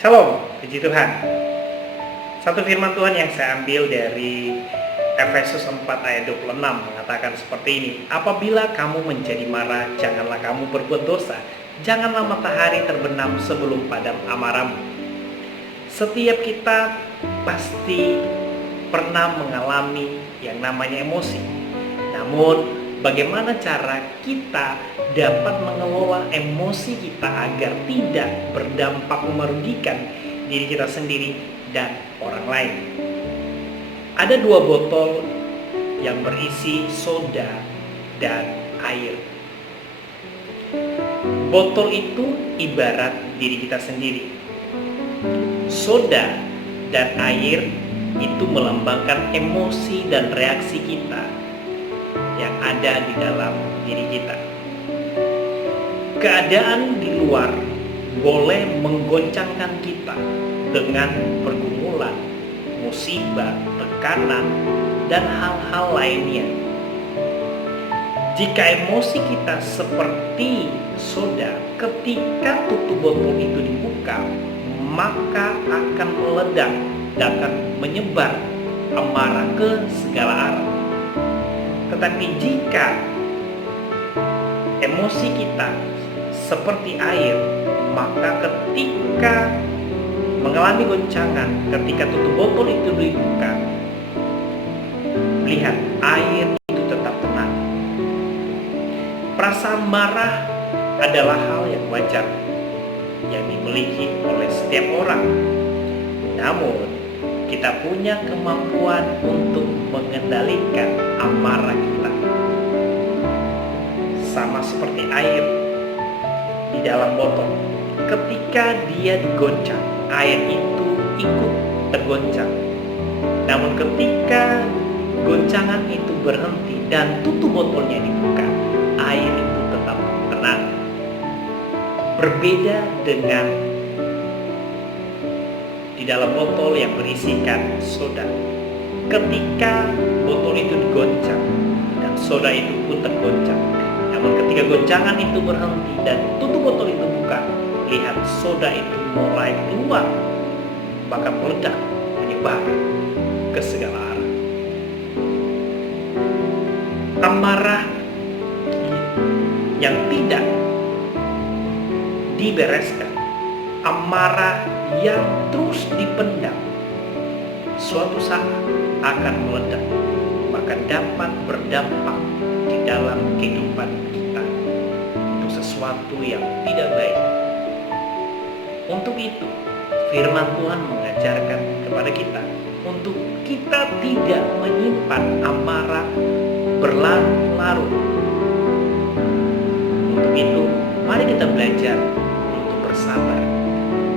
Shalom, puji Tuhan. Satu firman Tuhan yang saya ambil dari Efesus 4 ayat 26 mengatakan seperti ini. Apabila kamu menjadi marah, janganlah kamu berbuat dosa. Janganlah matahari terbenam sebelum padam amarahmu. Setiap kita pasti pernah mengalami yang namanya emosi. Namun, bagaimana cara kita dapat mengelola emosi kita agar tidak berdampak merugikan diri kita sendiri dan orang lain? Ada dua botol yang berisi soda dan air. Botol itu ibarat diri kita sendiri. Soda dan air itu melambangkan emosi dan reaksi kita yang ada di dalam diri kita. Keadaan di luar boleh menggoncangkan kita dengan pergumulan, musibah, tekanan, dan hal-hal lainnya. Jika emosi kita seperti soda, ketika tutup botol itu dibuka, maka akan meledak dan akan menyebar amarah ke segala arah. Tetapi jika emosi kita seperti air, maka ketika mengalami goncangan, ketika tutup botol itu dibuka, lihat air itu tetap tenang. Perasaan marah adalah hal yang wajar yang dimiliki oleh setiap orang. Namun, kita punya kemampuan untuk mengendalikan amarah kita. Sama seperti air di dalam botol. Ketika dia digoncang, air itu ikut tergoncang. Namun ketika goncangan itu berhenti dan tutup botolnya dibuka, air itu tetap tenang. Berbeda dengan di dalam botol yang berisikan soda. Ketika botol itu digoncang dan soda itu pun tergoncang. Namun ketika goncangan itu berhenti dan tutup botol itu buka, lihat soda itu mulai keluar, bahkan meledak, menyebar ke segala arah. Amarah yang tidak dibereskan, amarah yang terus dipendam, suatu saat akan meledak, bahkan dapat berdampak di dalam kehidupan kita untuk sesuatu yang tidak baik. Untuk itu, firman Tuhan mengajarkan kepada kita untuk kita tidak menyimpan amarah berlarut-larut. Untuk itu, mari kita belajar untuk bersabar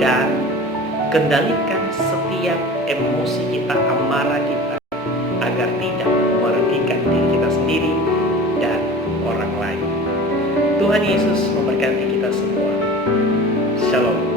dan kendalikan setiap emosi kita, amarah kita, agar tidak merugikan diri kita sendiri dan orang lain. Tuhan Yesus memberkati kita semua. Shalom.